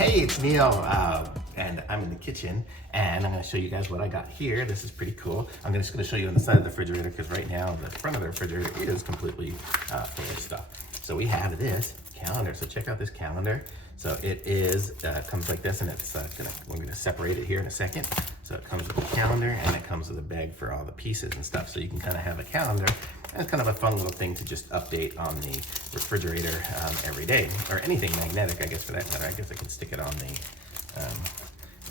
Hey, it's Neil, and I'm in the kitchen, and I'm gonna show you guys what I got here. This is pretty cool. I'm just gonna show you on the side of the refrigerator because right now the front of the refrigerator is completely full of stuff. So we have this calendar. So check out this calendar. So it is comes like this, and it's we're gonna separate it here in a second. So it comes with a calendar, and it comes with a bag for all the pieces and stuff. So you can kind of have a calendar. And it's kind of a fun little thing to just update on the refrigerator every day, or anything magnetic, I guess, for that matter. I guess I can stick it on the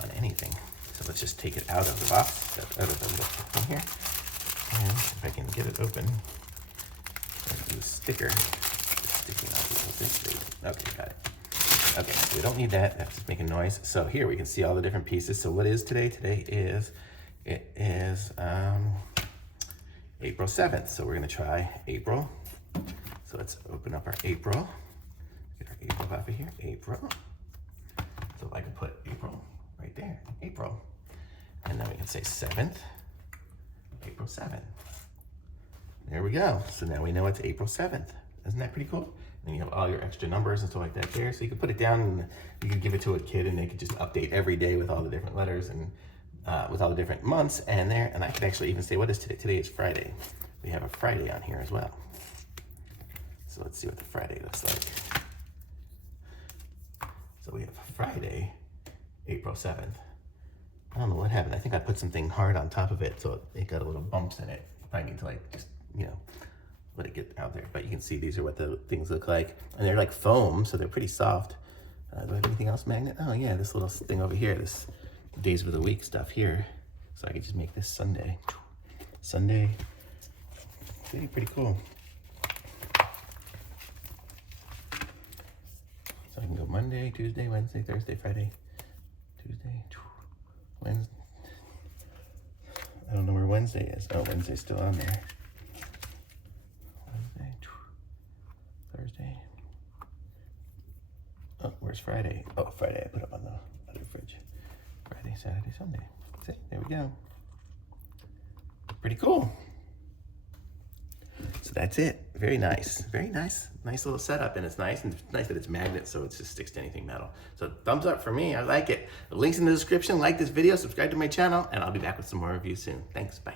on anything. So let's just take it out of the box, out of the little thing here, and if I can get it open, there's the sticker sticking out the little thing. Okay, got it. Okay, so we don't need that. That's just making noise. So here we can see all the different pieces. So what is today? Today is April 7th. So we're gonna try April. So let's open up our April. Get our April off of here. April. So if I can put April right there, April. And then we can say 7th, April 7th. There we go. So now we know it's April 7th. Isn't that pretty cool? And you have all your extra numbers and stuff like that there. So you can put it down and you can give it to a kid and they could just update every day with all the different letters and with all the different months and there. And I could actually even say, what is today? Today is Friday. We have a Friday on here as well. So let's see what the Friday looks like. So we have Friday, April 7th. I don't know what happened. I think I put something hard on top of it, so it got a little bumps in it. I need to like just, let it get out there. But you can see these are what the things look like. And they're like foam, so they're pretty soft. Do I have anything else magnet? Oh yeah, this little thing over here, this days of the week stuff here. So I could just make this Sunday. Sunday, pretty cool. So I can go Monday, Tuesday, Wednesday, Thursday, Friday, Tuesday, Wednesday. I don't know where Wednesday is. Oh, Wednesday's still on there. Wednesday, Thursday. Oh, where's Friday? Oh, Friday I put up on the other fridge. Friday, Saturday, Sunday. See, there we go. Pretty cool. So that's it. Very nice. Very nice. Nice little setup, and it's nice. And it's nice that it's magnet, so it just sticks to anything metal. So thumbs up for me. I like it. The link's in the description. Like this video, subscribe to my channel, and I'll be back with some more reviews soon. Thanks. Bye.